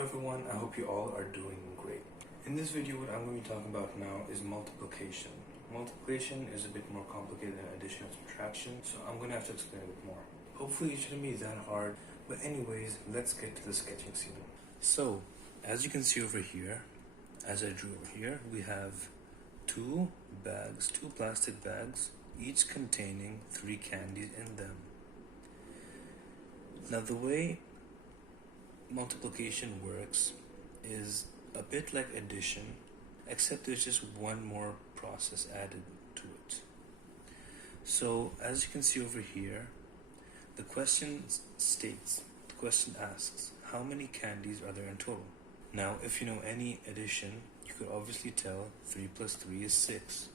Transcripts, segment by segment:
everyone, I hope you all are doing great. In this video, what I'm going to be talking about now is multiplication. Multiplication is a bit more complicated than addition and subtraction, so I'm going to have to explain a bit more. Hopefully it shouldn't be that hard, but anyways, let's get to the sketching scene. So, as you can see over here, as I drew over here, we have two plastic bags, each containing 3 candies in them. Now the way multiplication works is a bit like addition, except there's just one more process added to it. So as you can see over here, the question asks, how many candies are there in total? Now if you know any addition, you could obviously tell 3 plus 3 is 6.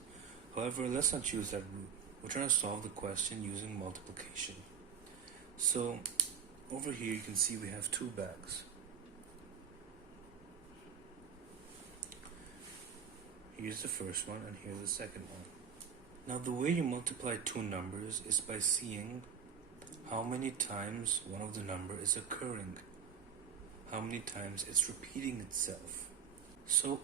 However, let's not choose that route. We're trying to solve the question using multiplication. So over here you can see we have 2 bags. Here's the first one and here's the second one. Now the way you multiply 2 numbers is by seeing how many times one of the number is occurring, how many times it's repeating itself. So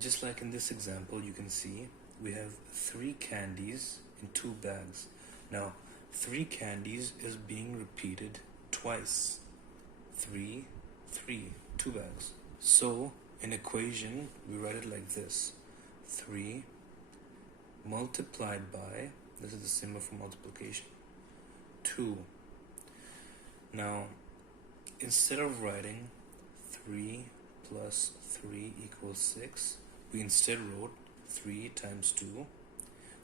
just like in this example, you can see we have 3 candies in 2 bags. Now 3 candies is being repeated twice. 3, 3, 2 bags. So in equation, we write it like this: 3 multiplied by, this is the symbol for multiplication, 2. Now, instead of writing 3 plus 3 equals 6, we instead wrote 3 times 2,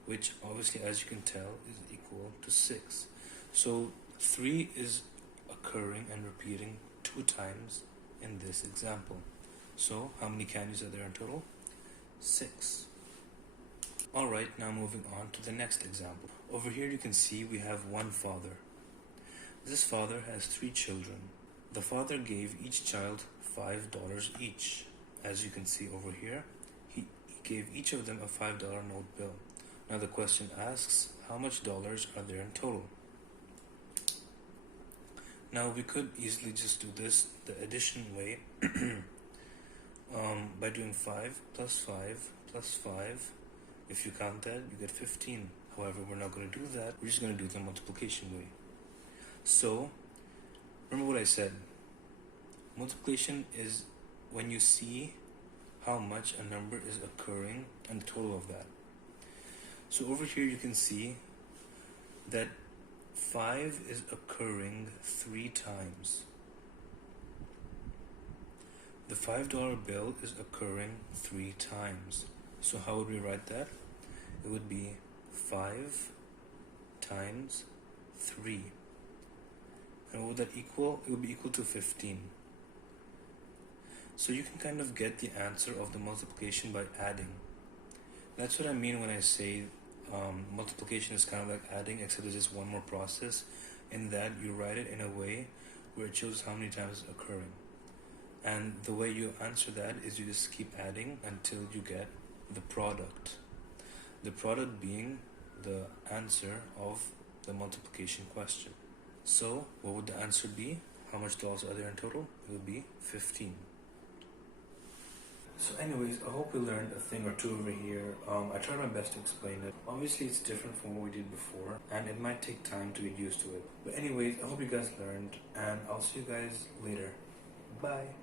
which obviously, as you can tell, is equal to 6. So 3 is occurring and repeating 2 times in this example. So how many candies are there in total? 6. Alright, now moving on to the next example. Over here you can see we have one father. This father has 3 children. The father gave each child $5 each. As you can see over here, he gave each of them a $5 note bill. Now the question asks, how much dollars are there in total? Now we could easily just do this the addition way by doing 5 plus 5 plus 5. If you count that, you get 15. However, we're not going to do that. We're just going to do the multiplication way. So, remember what I said. Multiplication is when you see how much a number is occurring and the total of that. So over here you can see that 5 is occurring 3 times. The $5 bill is occurring 3 times. So how would we write that? It would be 5 times 3. And what would that equal? It would be equal to 15. So you can kind of get the answer of the multiplication by adding. That's what I mean when I say multiplication is kind of like adding, except there's just one more process, in that you write it in a way where it shows how many times it's occurring. And the way you answer that is you just keep adding until you get the product. The product being the answer of the multiplication question. So what would the answer be? How much dollars are there in total? It would be 15. So anyways, I hope we learned a thing or two over here. I tried my best to explain it. Obviously it's different from what we did before, and it might take time to get used to it. But anyways, I hope you guys learned, and I'll see you guys later. Bye.